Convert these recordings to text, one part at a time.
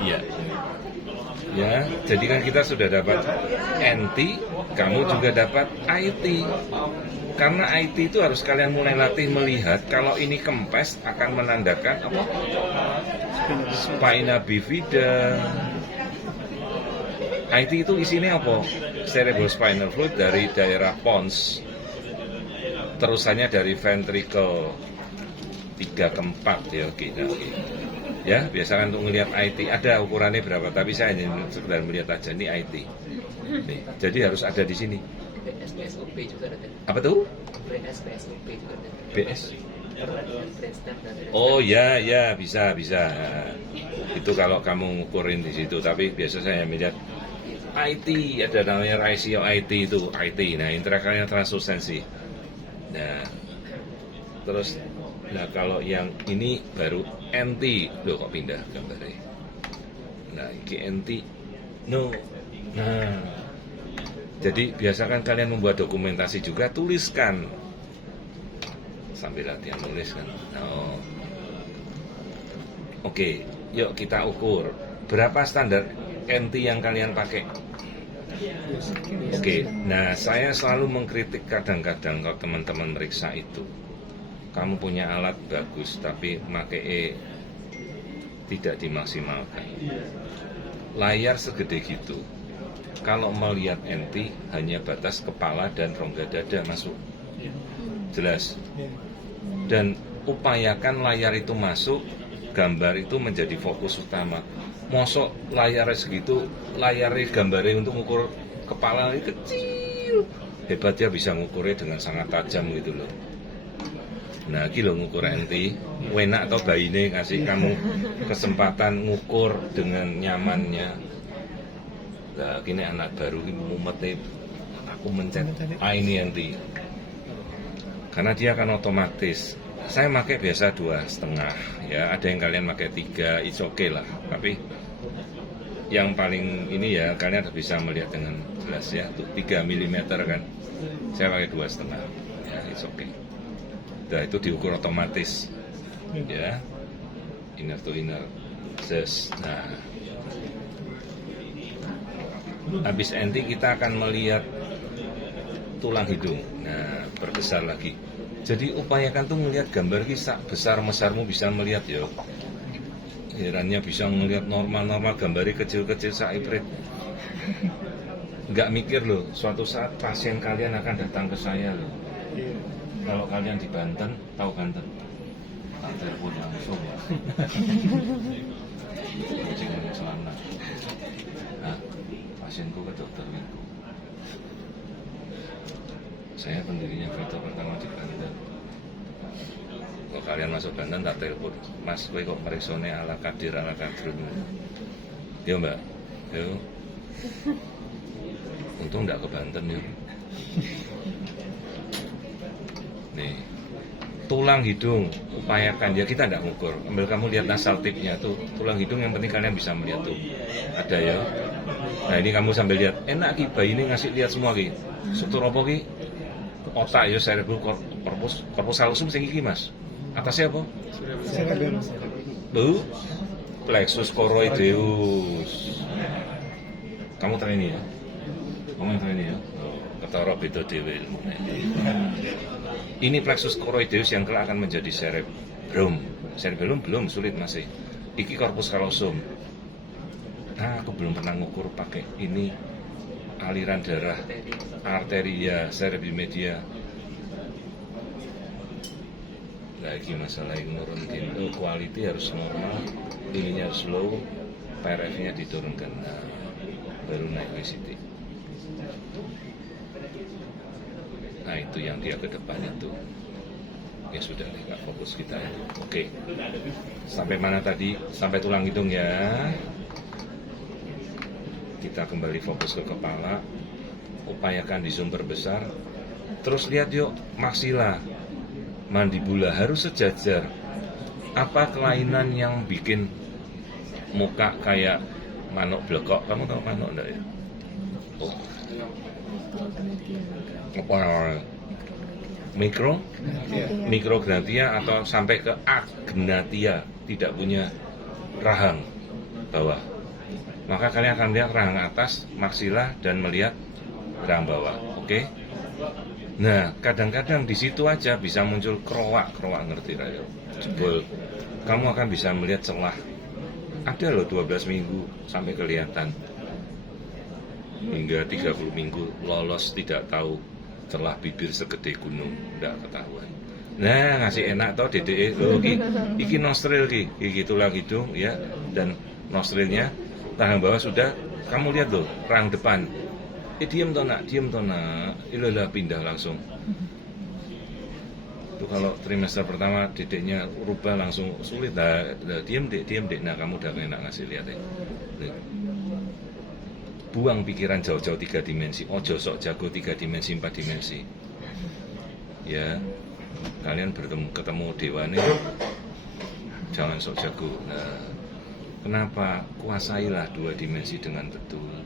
Iya. Ya, jadi kan kita sudah dapat NT, kamu juga dapat IT. Karena IT itu harus kalian mulai latih melihat kalau ini kempes akan menandakan apa? Spina bifida. IT itu isinya apa? Cerebrospinal fluid dari daerah pons. Terusannya dari ventricle 3 ke 4 ya, oke. Ya, biasa kan untuk melihat IT ada ukurannya berapa, tapi saya hanya sekedar melihat aja ini IT. Nih, jadi harus ada di sini. BSOP juga ada. Apa tuh? BSOP juga ada. BS. Oh ya, bisa. Itu kalau kamu ngukurin di situ, tapi biasa saya melihat IT, ada namanya ratio IT itu, IT. Nah, intrakranial translucensi. Nah, terus nah kalau yang ini baru NT. Loh kok pindah gambarnya? Nah, ini NT. No. Nah, jadi biasakan kalian membuat dokumentasi juga, tuliskan sambil latihan nulis kan. Oh. Oke, yuk kita ukur berapa standar NT yang kalian pakai. Oke, nah saya selalu mengkritik kadang-kadang kalau teman-teman meriksa itu, kamu punya alat bagus tapi pakai tidak dimaksimalkan. Layar segede gitu, kalau melihat NT hanya batas kepala dan rongga dada masuk. Jelas. Dan upayakan layar itu masuk, gambar itu menjadi fokus utama. Mosok layarnya segitu, layarnya gambarnya untuk mengukur kepala ini kecil. Hebat ya bisa ngukurnya dengan sangat tajam gitu loh. Nah, iki lho ngukur NT, enak atau bayi ini kasih kamu kesempatan ngukur dengan nyamannya. Nah, kini anak baru ini mumetnya, aku mencet, ini NT. Karena dia akan otomatis. Saya pakai biasa 2,5 ya, ada yang kalian pakai 3, it's okay lah. Tapi yang paling ini ya, kalian harus bisa melihat dengan jelas ya, tuh 3 mm kan. Saya pakai 2,5 ya, it's okay. Nah, itu diukur otomatis ya, inner to inner. Nah, habis NT kita akan melihat tulang hidung. Nah, berbesar lagi. Jadi upayakan tuh melihat gambar kisah besar-besarmu bisa melihat ya. Herannya bisa melihat normal-normal, gambarnya kecil-kecil saiprit. Nggak mikir loh, suatu saat pasien kalian akan datang ke saya loh. Kalau kalian di Banten, tahu Banten? Tak telepon langsung. Jangan celana. Nah, pasienku ke dokter itu. Saya pendirinya foto pertama di Banten. Kalau kalian masuk Banten tak telepon, Mas, kowe kok periksone ala kadir ala kadrun. Yo Mbak, yo. Untung enggak ke Banten yo. Nih, tulang hidung upayakan ya, kita enggak ngukur. Ambil kamu lihat nasal tipnya tuh, tulang hidung yang penting kalian bisa melihat tuh. Ada ya. Nah ini kamu sambil lihat, enak ki bayi ini ngasih lihat semua ki. Struktur apa ki? Otak ya, cerebral corpus callosum sing iki Mas. Atasnya apa? Bu, plexus choroideus. Kamu training ya? Kamu training ya? Ketara beda dhewe ilmune. Ini plexus choroideus yang kelak akan menjadi cerebrum. Cerebellum belum, sulit masih. Iki corpus callosum. Nah, aku belum pernah ngukur pakai ini aliran darah arteria cerebrimedia. Lagi masalah yang nurunin quality harus normal, ininya harus low, PRF-nya diturunkan, nah, baru naik VCT. Nah itu yang dia ke depan itu. Ya sudah, nggak fokus kita ya. Oke, sampai mana tadi? Sampai tulang hidung ya. Kita kembali fokus ke kepala, upayakan di zoom perbesar. Terus lihat yuk maksila, mandibula harus sejajar. Apa kelainan yang bikin muka kayak manuk blekok? Kamu tahu manuk enggak ya? Oh. Apa namanya? Mikrognathia atau sampai ke agnathia, tidak punya rahang. bawah. Maka kalian akan melihat rahang atas, maksilah, dan melihat rahang bawah. Oke? Nah, kadang-kadang di situ aja bisa muncul kerowak, ngerti Rayo? Jebol. Kamu akan bisa melihat celah. Ada loh 12 minggu sampai kelihatan. Hingga 30 minggu lolos tidak tahu celah bibir segede gunung, tidak ketahuan. Nah, ngasih enak toh DDE loh, iki nostril gitulah gitu ya, dan nostrilnya rahang bawah sudah, kamu lihat loh, rahang depan. Diem toh nak, ilah pindah langsung. Itu kalau trimester pertama dedeknya rubah langsung sulit, diem dek, nah kamu udah enak ngasih lihat ya. Buang pikiran jauh-jauh 3 dimensi, ojo sok jago 3 dimensi, 4 dimensi. Ya, kalian ketemu dewane, jangan sok jago. Nah, kenapa? Kuasailah 2 dimensi dengan betul.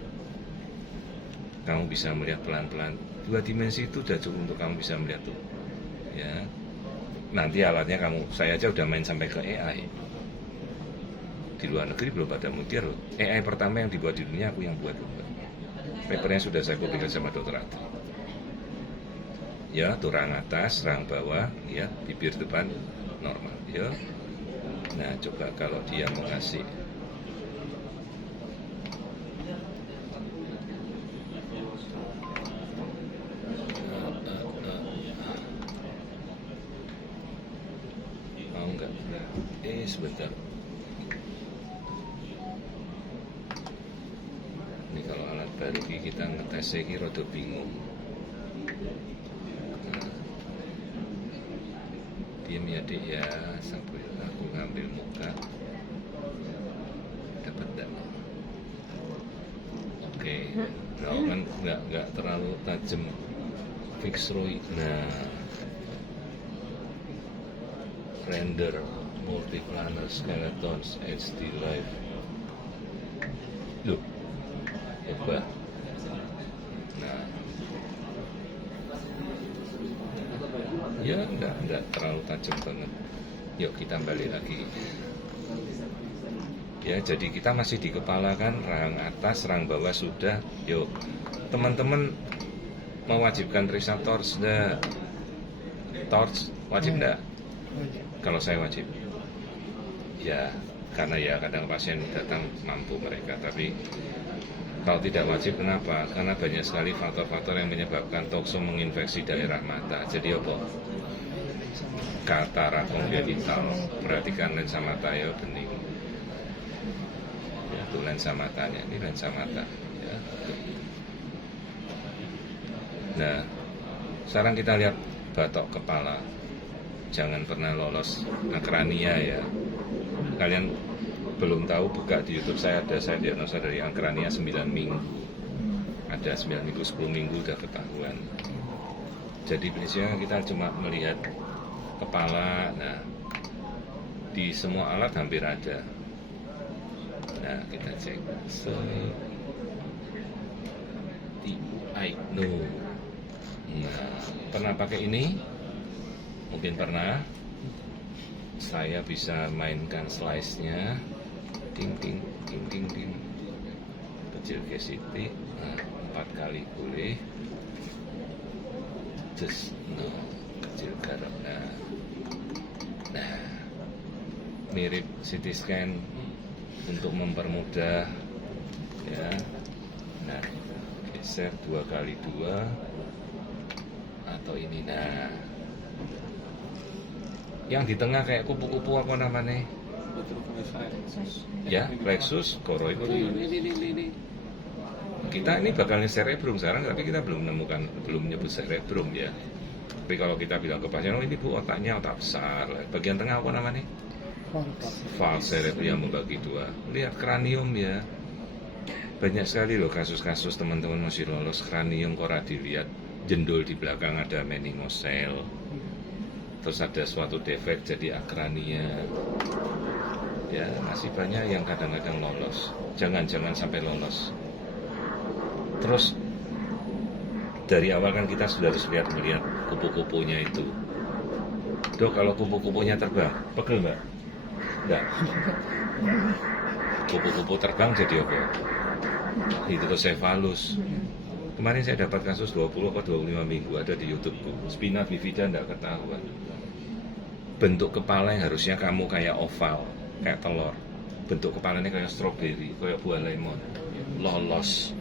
Kamu bisa melihat pelan-pelan. 2 dimensi itu sudah cukup untuk kamu bisa melihat tuh. Ya, nanti alatnya saya aja udah main sampai ke AI. Di luar negeri belum ada mutir loh. AI pertama yang dibuat di dunia aku yang buat. Papernya sudah saya kopikan sama Dr. Adri. Ya, tuh rahang atas, rahang bawah, ya, bibir depan normal, ya. Nah, coba kalau dia mau ngasih mau nggak? Sebentar. Ini kalau alat baru kita ngetesnya ini rada bingung. Nah, diam ya dek ya, sampai aku ngambil muka. Dapat enggak? Oke. Nah, kan nggak terlalu tajam. Fixroid. Nah, render multiplanar skeletons HD live. Loh, coba. Nah, ya enggak terlalu tajam banget. Yuk kita balik lagi. Ya, jadi kita masih di kepala kan, rahang atas, rahang bawah sudah. Yuk, teman-teman mewajibkan periksa torch enggak? Torch wajib enggak? Kalau saya wajib. Ya, karena ya kadang pasien datang mampu mereka, tapi kalau tidak wajib kenapa? Karena banyak sekali faktor-faktor yang menyebabkan tokso menginfeksi daerah mata. Jadi apa? Katarak kongenital. Perhatikan lensa mata ya bening. Ya, itu lensa matanya. Ini lensa mata. Ya, nah, sekarang kita lihat batok kepala. Jangan pernah lolos akrania ya. Kalian belum tahu, buka di YouTube saya diagnosa dari akrania 9 minggu. Ada 9 minggu, 10 minggu udah ketahuan. Jadi prinsipnya kita cuma melihat kepala. Nah, di semua alat hampir ada. Nah, kita cek. No. Nah, pernah pakai ini? Mungkin pernah. Saya bisa mainkan slice-nya. Ting. Kecil kesiti. Nah, 4 kali boleh. Just no. Kecil garap. Nah, mirip CT scan untuk mempermudah ya. Nah, geser 2 kali 2 atau ini. Nah, yang di tengah kayak kupu-kupu apa namanya? Ya, plexus, choroid. Ini. Kita ini bakalnya cerebrum sekarang, tapi kita belum menyebut cerebrum ya. Tapi kalau kita bilang ke pasien, oh ini bu otaknya otak besar. Bagian tengah apa namanya? Falx cerebrum yang membagi 2. Lihat kranium ya. Banyak sekali loh kasus-kasus teman-teman masih lolos kranium kok dilihat. Jendul di belakang ada meningocele. Terus ada suatu defek jadi akrania. Ya, masih banyak yang kadang-kadang lolos. Jangan sampai lolos. Terus dari awal kan kita sudah harus melihat kupu-kupunya itu. Dok, kalau kupu-kupunya terbang, pegel nggak? Nggak. kupu-kupu terbang jadi apa? Hidrosefalus. Kemarin saya dapat kasus 20 atau 25 minggu ada di YouTubeku. Spina bifida tidak ketahuan. Bentuk kepala yang harusnya kamu kayak oval, kayak telur. Bentuk kepalanya kayak stroberi, kayak buah lemon. Lolos.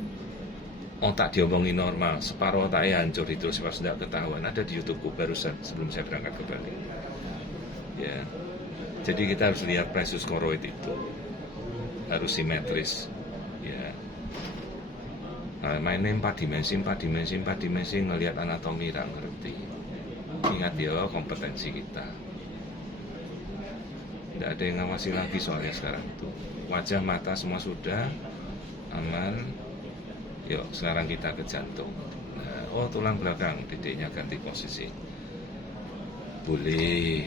Otak diomongin normal, separuh otaknya hancur itu pas tidak ketahuan. Ada di YouTubeku barusan sebelum saya berangkat ke Bali. Ya. Jadi kita harus lihat presus koroid itu. Harus simetris. Ya. Mainnya 4 dimensi ngelihat anatomi tidak ngerti. Ingat ya kompetensi kita. Tidak ada yang ngawasi lagi soalnya sekarang itu. Wajah mata semua sudah aman. Yuk sekarang kita ke jantung. Nah, oh tulang belakang, titiknya ganti posisi. Boleh.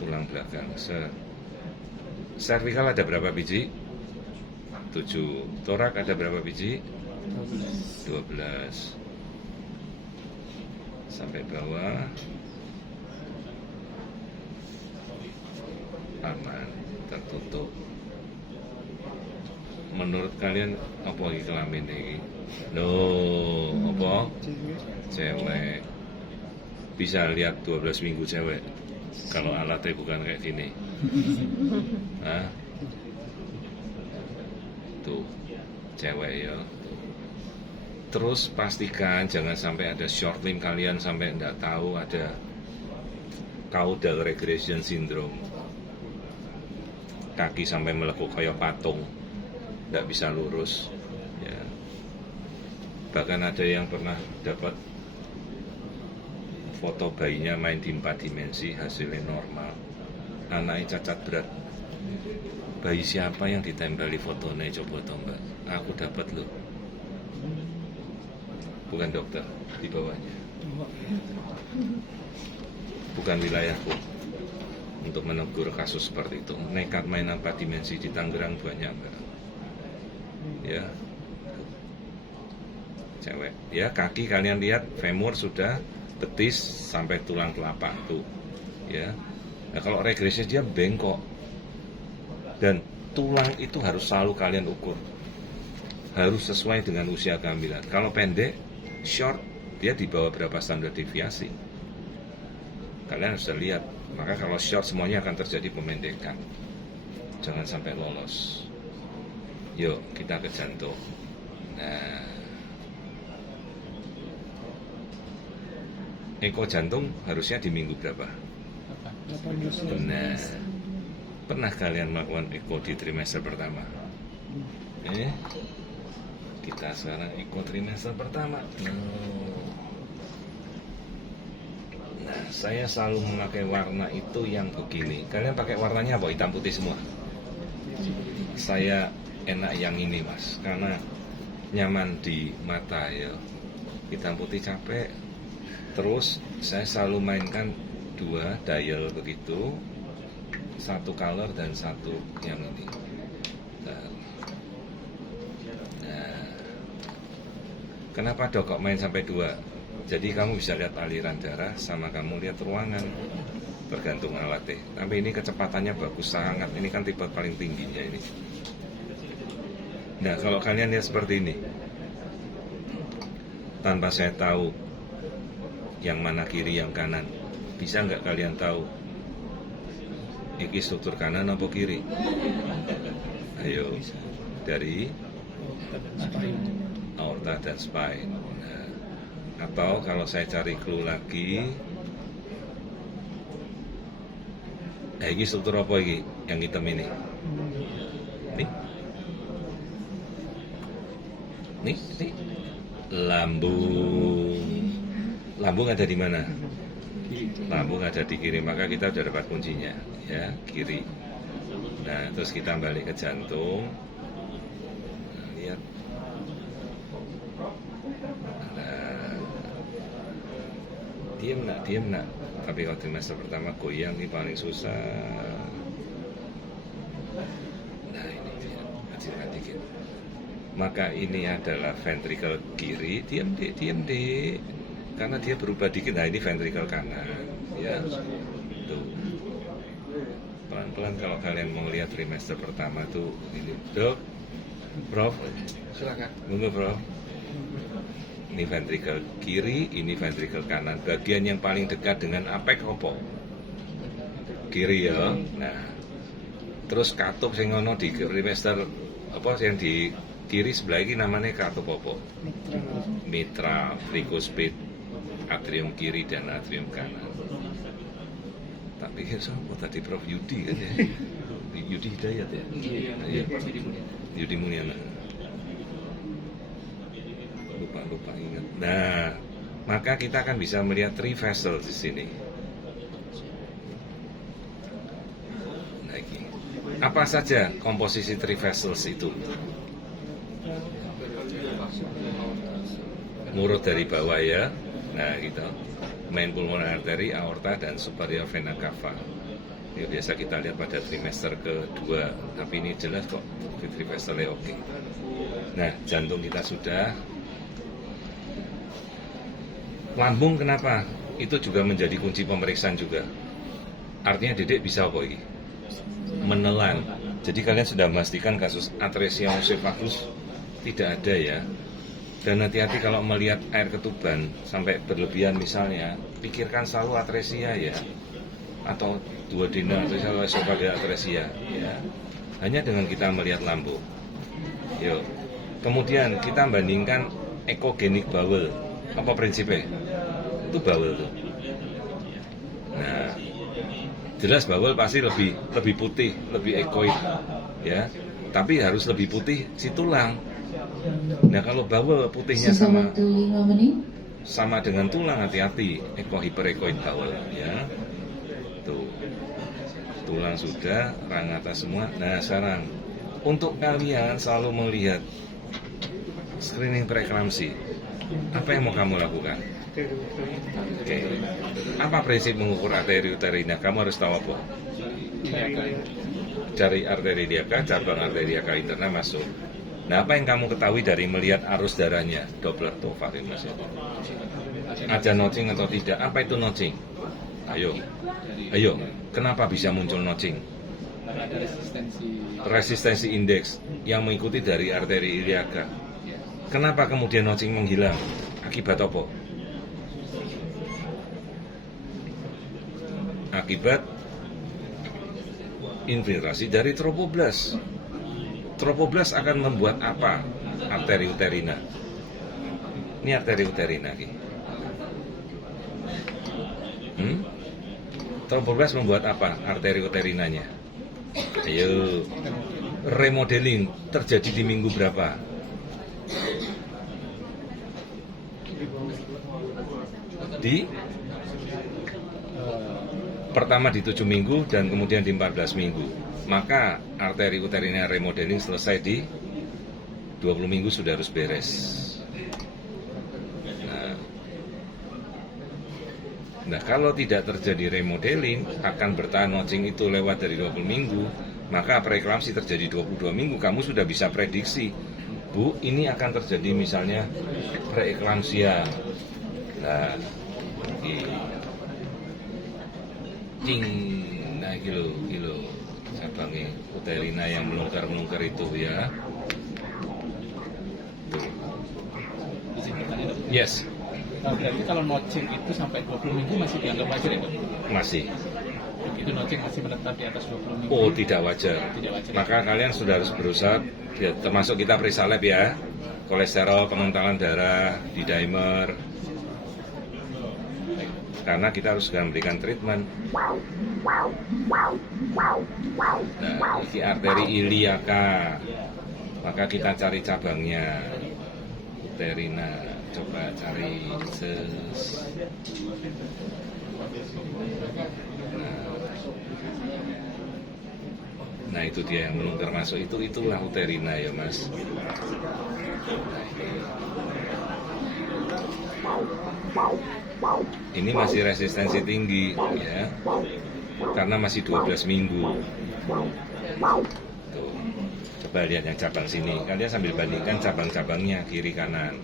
Tulang belakang. Cervical ada berapa biji? 7. Torak ada berapa biji? 12. Sampai bawah. Aman, tertutup. Menurut kalian apa lagi kelamin ini? Apa? Cewek. Bisa lihat 12 minggu cewek. Kalau alatnya bukan kayak gini. Hah? Tuh, cewek ya. Terus pastikan jangan sampai ada short limb kalian sampai enggak tahu ada caudal regression syndrome. Kaki sampai melekuk kayak patung. Tidak bisa lurus ya. Bahkan ada yang pernah dapat foto bayinya main di 4 dimensi hasilnya normal, anaknya cacat berat. Bayi siapa yang ditempeli fotonya coba toh mbak? Aku dapat loh, bukan dokter di bawahnya, bukan wilayahku untuk menegur kasus seperti itu. Nekat main 4 dimensi di Tangerang banyak mbak. Ya, cewek. Ya, kaki kalian lihat femur sudah, betis sampai tulang telapak tuh. Ya. Nah, kalau regresi dia bengkok. Dan tulang itu harus selalu kalian ukur. Harus sesuai dengan usia kehamilan. Kalau pendek, short, dia di bawah berapa standar deviasi. Kalian harus lihat. Maka kalau short semuanya akan terjadi pemendekan. Jangan sampai lolos. Yuk kita ke jantung. Nah, eko jantung harusnya di minggu berapa? Benar. Pernah kalian melakukan eko di trimester pertama? Kita sekarang eko trimester pertama. Nah, saya selalu memakai warna itu yang begini. Kalian pakai warnanya apa? Hitam putih semua? Saya enak yang ini mas, karena nyaman di mata ya. Hitam putih capek. Terus saya selalu mainkan 2 dial begitu, 1 color dan 1 yang ini. Nah, kenapa dok kok main sampai 2? Jadi kamu bisa lihat aliran darah sama kamu lihat ruangan, tergantung alatnya. Tapi ini kecepatannya bagus sangat. Ini kan tipe paling tingginya ini. Nah, kalau kalian lihat seperti ini, tanpa saya tahu yang mana kiri, yang kanan, bisa nggak kalian tahu ini struktur kanan atau kiri? Ayo, dari aorta dan spine. Nah, atau kalau saya cari clue lagi, ini struktur apa ini? Yang hitam ini? Nih, lambung ada di mana? Lambung ada di kiri, maka kita sudah dapat kuncinya, ya, kiri. Nah, terus kita balik ke jantung. Nah, lihat. Nah, diam nak. Tapi kalau trimester pertama goyang ini paling susah. Nah, ini dia, kecilkan dikit. Maka ini adalah ventricle kiri, diam deh, karena dia berubah dikit. Nah ini ventricle kanan, ya, tuh, pelan pelan-pelan kalau kalian mau lihat trimester pertama tuh ini. Dok, Prof, Silakan. monggo Prof. Ini ventricle kiri, ini ventricle kanan. Bagian yang paling dekat dengan apek opo? Kiri ya. Nah, terus katup sing ono di trimester apa yang di kiri sebelah ini namanya katup opo? Mitra, tricuspid, atrium kiri dan atrium kanan. Tapi siapa tadi Prof Yudi kan ya? Yudi Hidayat ya? Iya. Yudi Mulyana. Lupa ingat. Nah, maka kita akan bisa melihat three vessels di sini. Nah, ini. Apa saja komposisi three vessels itu? Murut dari bawah ya. Nah, gitu. Main pulmonary artery, aorta, dan superior vena cava. Ini biasa kita lihat pada trimester kedua, tapi ini jelas kok three vesselnya oke. Nah, jantung kita sudah. Lambung kenapa? Itu juga menjadi kunci pemeriksaan juga. Artinya Dedek bisa apa ini? Menelan. Jadi kalian sudah memastikan kasus atresia oesophagus tidak ada ya. Dan hati-hati kalau melihat air ketuban sampai berlebihan misalnya, pikirkan selalu atresia ya, atau duodenal atresia oesophageal atresia ya. Hanya dengan kita melihat lambung. Yuk. Kemudian kita bandingkan ekogenik bowel. Apa prinsipnya? Itu bowel tuh. Nah, jelas bowel pasti lebih putih, lebih ekoid ya. Tapi harus lebih putih si tulang. Nah, kalau bowel putihnya sama dengan tulang, hati-hati, hiperekoid bowel ya. Tuh. Tulang sudah, rang atas semua. Nah, sekarang untuk kalian selalu melihat screening preeklamsi, apa yang mau kamu lakukan? Oke. Apa prinsip mengukur arteri uterina? Kamu harus tahu apa? Cari arteri iliaca, cabang arteri iliaca interna masuk. Nah, apa yang kamu ketahui dari melihat arus darahnya? Doppler tuh Mas. Ada notching atau tidak? Apa itu notching? Ayo. Kenapa bisa muncul notching? Ada Resistensi indeks yang mengikuti dari arteri iliaca. Kenapa kemudian notching menghilang? Akibat apa? Akibat infiltrasi dari tropoblast. Tropoblast akan membuat apa? Arteri uterina. Ini arteri uterina. Tropoblast membuat apa? Arteri uterinanya. Ayo. Remodeling terjadi di minggu berapa? Pertama di 7 minggu dan kemudian di 14 minggu. Maka arteri uterina remodeling selesai di 20 minggu sudah harus beres. Nah, kalau tidak terjadi remodeling, akan bertahan notching itu lewat dari 20 minggu, maka preeklamsi terjadi 22 minggu, kamu sudah bisa prediksi, Bu, ini akan terjadi misalnya preeklamsia. Nah, nah kilo cabangnya uterina yang melungker itu ya. Tuh. Yes. Nah, berarti kalau notching itu sampai 20 minggu masih dianggap wajar ya, Dok? Masih. Itu notching masih menetap di atas 20 minggu? Oh, tidak wajar. Tidak wajar. Maka kalian sudah harus berusaha, termasuk kita periksa lab ya, kolesterol, pengentalan darah, D-dimer, karena kita harus segera memberikan treatment. Nah, ini arteri iliaca, maka kita cari cabangnya, uterina. Coba cari nah itu dia yang melungker masuk, itulah uterina ya Mas. Ini masih resistensi tinggi ya, karena masih 12 minggu. Tuh. Coba lihat yang cabang sini, kalian sambil bandingkan cabang-cabangnya kiri kanan.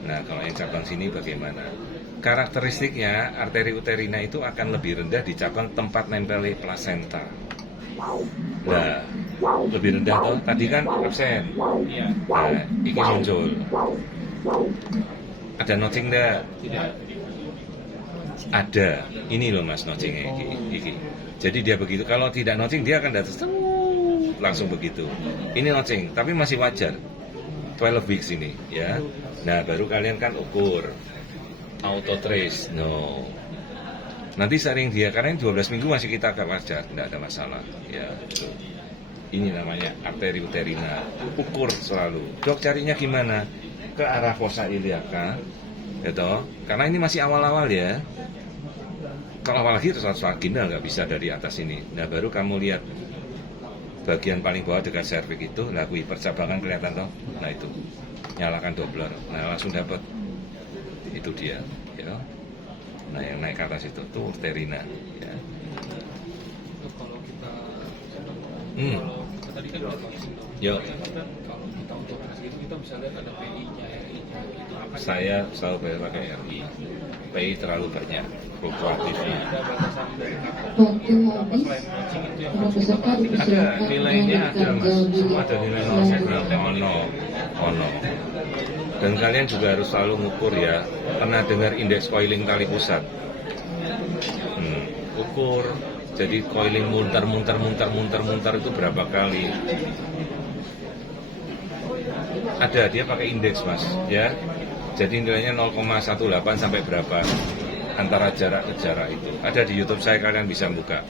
Nah, kalau yang cabang sini bagaimana? Karakteristiknya arteri uterina itu akan lebih rendah di cabang tempat nempel plasenta. Nah, lebih rendah toh. Tadi kan absen. Iya. Nah, ini muncul. Ada notching enggak? Tidak. Ada. Ini loh mas notchingnya iki. Jadi dia begitu. Kalau tidak notching dia akan datang langsung begitu. Ini notching, tapi masih wajar. 12 weeks ini, ya. Nah, baru kalian kan ukur auto trace. No. Nanti sering dia karena ini 12 minggu masih kita agak wajar, tidak ada masalah. Ya, itu. Ini namanya arteri uterina. Ukur selalu. Dok carinya gimana? Ke arah fossa iliaca, ya toh? Karena ini masih awal-awal ya. Kalau awal lagi terus vaginal nggak bisa dari atas ini. Nah baru kamu lihat bagian paling bawah dekat serviks itu, lakui percabangan kelihatan toh. Nah itu nyalakan Doppler, nah langsung dapat itu dia. Ya. Nah yang naik ke atas itu tuh uterina. Ya. Kalau kita Hmm. kalau tadi kan udah vaksin dong. Yo. Kan kalau kita untuk vaksin itu kita bisa lihat ada PI-nya, RI-nya gitu. Saya selalu pakai RI. PI terlalu banyak fluktuatifnya. Ada batasan dari Waktu apa habis, selain matching itu yang para peserta Ada dipersilakan nilainya ada mas, mengambil semua ada nilai nol segala ono. Dan kalian juga harus selalu ngukur ya. Pernah dengar indeks coiling tali pusat? Ukur. Jadi coiling munter itu berapa kali? Ada, dia pakai indeks mas, ya. Jadi nilainya 0,18 sampai berapa antara jarak ke jarak itu. Ada di YouTube saya, kalian bisa buka.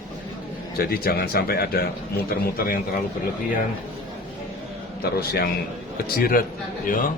Jadi jangan sampai ada muter-muter yang terlalu berlebihan, terus yang kejiret, ya.